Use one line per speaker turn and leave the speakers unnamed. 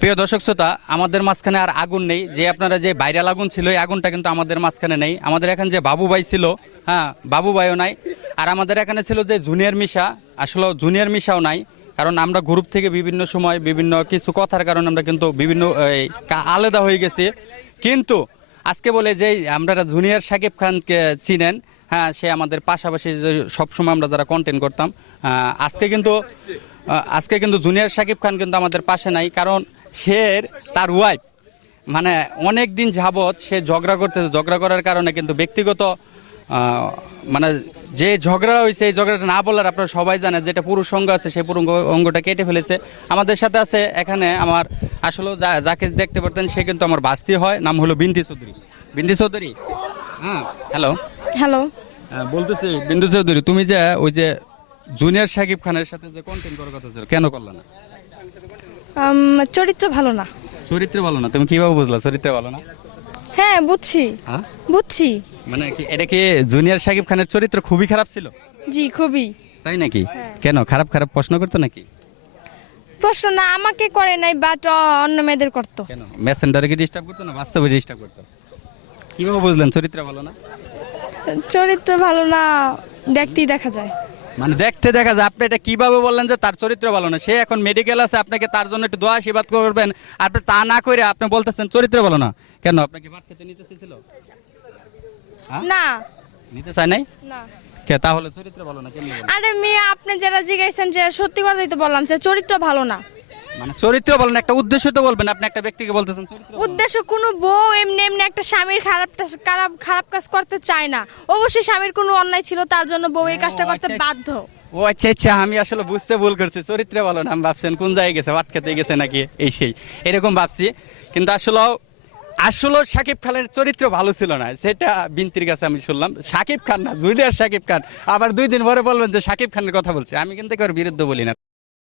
প্রিয় দর্শক শ্রোতা, আমাদের মাঝখানে আর আগুন নেই। যে আপনারা যে ভাইরাল আগুন ছিল, এই আগুনটা কিন্তু আমাদের মাঝখানে নেই। আমাদের এখানে যে বাবু ভাই ছিল হ্যাঁ বাবু ভাইও নাই। আর আমাদের এখানে ছিল যে জুনিয়র মিশা আসলে জুনিয়র মিশাও নাই। কারণ আমরা গ্রুপ থেকে বিভিন্ন সময় বিভিন্ন কিছু কথার কারণে আমরা কিন্তু বিভিন্ন আলাদা হয়ে গেছি। কিন্তু আজকে বলে যে আমরা জুনিয়র সাকিব খানকে চিনেন হ্যাঁ সে আমাদের পাশাপাশি সবসময় আমরা যারা কন্টেন্ট করতাম আজকে কিন্তু আজকে কিন্তু জুনিয়র সাকিব খান কিন্তু আমাদের পাশে নাই। কারণ সে তার ওয়াইফ মানে অনেক দিন যাবৎ সে ঝগড়া করতেছে। ঝগড়া করার কারণে কিন্তু ব্যক্তিগত মানে যে ঝগড়া হয়েছে এই ঝগড়াটা না বলার আপনারা সবাই জানেন যেটা পুরুষ অঙ্গ আছে সেই পুরুষ অঙ্গটা কেটে ফেলেছে। আমাদের সাথে আছে এখানে আমার আসলে যা- যাকে দেখতে পারতেন সে কিন্তু আমার বাস্তি হয় নাম হলো বিন্দি চৌধুরী। বিন্দি চৌধুরী? হ্যাঁ হ্যালো
হ্যালো
হ্যাঁ, বলতেছি বিন্দু চৌধুরী তুমি যে ওই যে জুনিয়র সাকিব খানের সাথে যে কন্টেন্ট করার কথা ছিল কেন করলে না?
চরিত্র ভালো না।
চরিত্রে ভালো না। তুমি কীভাবে বুঝলা? চরিত্রে ভালো না?
হ্যাঁ বুঝছি।
হ্যাঁ?
বুঝছি।
মানে এটা কি জুনিয়র সাকিব খানের চরিত্র খুবই খারাপ ছিল?
জি খুবই।
তাই নাকি? কেন খারাপ খারাপ প্রশ্ন করতো নাকি?
প্রশ্ন না আমাকে করে নাই বাট অন্য মেয়েদের করতো।
কেন মেসেঞ্জারে কি ডিস্টার্ব করতো না বাস্তবে ডিস্টার্ব করতো? কীভাবে বুঝলেন চরিত্র ভালো না?
চরিত্র ভালো না দেখতেই দেখা যায়।
মানে দেখতে দেখা যায় আপনি এটা কীভাবে বললেন যে তার চরিত্র ভালো না? সে এখন মেডিকেল আছে আপনাকে তার জন্য একটু দোয়া আশীর্বাদ করবেন। আপনি তা না করে আপনি বলতেছেন চরিত্র ভালো না। কেন আপনাকে ভাত খেতে নিতে চেয়েছিল হ্যাঁ?
না।
নিতে চায় নাই?
না।
কে তাহলে চরিত্র ভালো না কেন
আরে মেয়ে আপনি যেটা জিজ্ঞাসেন যে সত্যি কথাই তো বললাম যে চরিত্র ভালো না।
মানে চরিত্র বলেন একটা উদ্দেশ্য তো বলবেন আপনি একটা ব্যক্তিকে বলতেছেন চরিত্র
উদ্দেশ্য কোনো বউ এমনি এমনি একটা স্বামীর খারাপ খারাপ খারাপ কাজ করতে চায় না। অবশ্যই স্বামীর কোনো অন্যায় ছিল তার জন্য বউ এই কাজটা করতে
আচ্ছা।
বাধ্য।
ও আচ্ছা আচ্ছা আমি আসলে বুঝতে ভুল করছি চরিত্রে আমি ভাবছেন কোন জায়গায় গেছে আটকাতে গেছে নাকি এই সেই এরকম ভাবছি। কিন্তু আসলে আসলে সাকিব খানের চরিত্র ভালো ছিল না সেটা বিনতির কাছে আমি শুনলাম। সাকিব খান না জুনিয়র সাকিব খান। আবার দুই দিন পরে বলবেন যে সাকিব খানের কথা বলছে আমি কিন্তু একেবারে বিরুদ্ধে বলি না।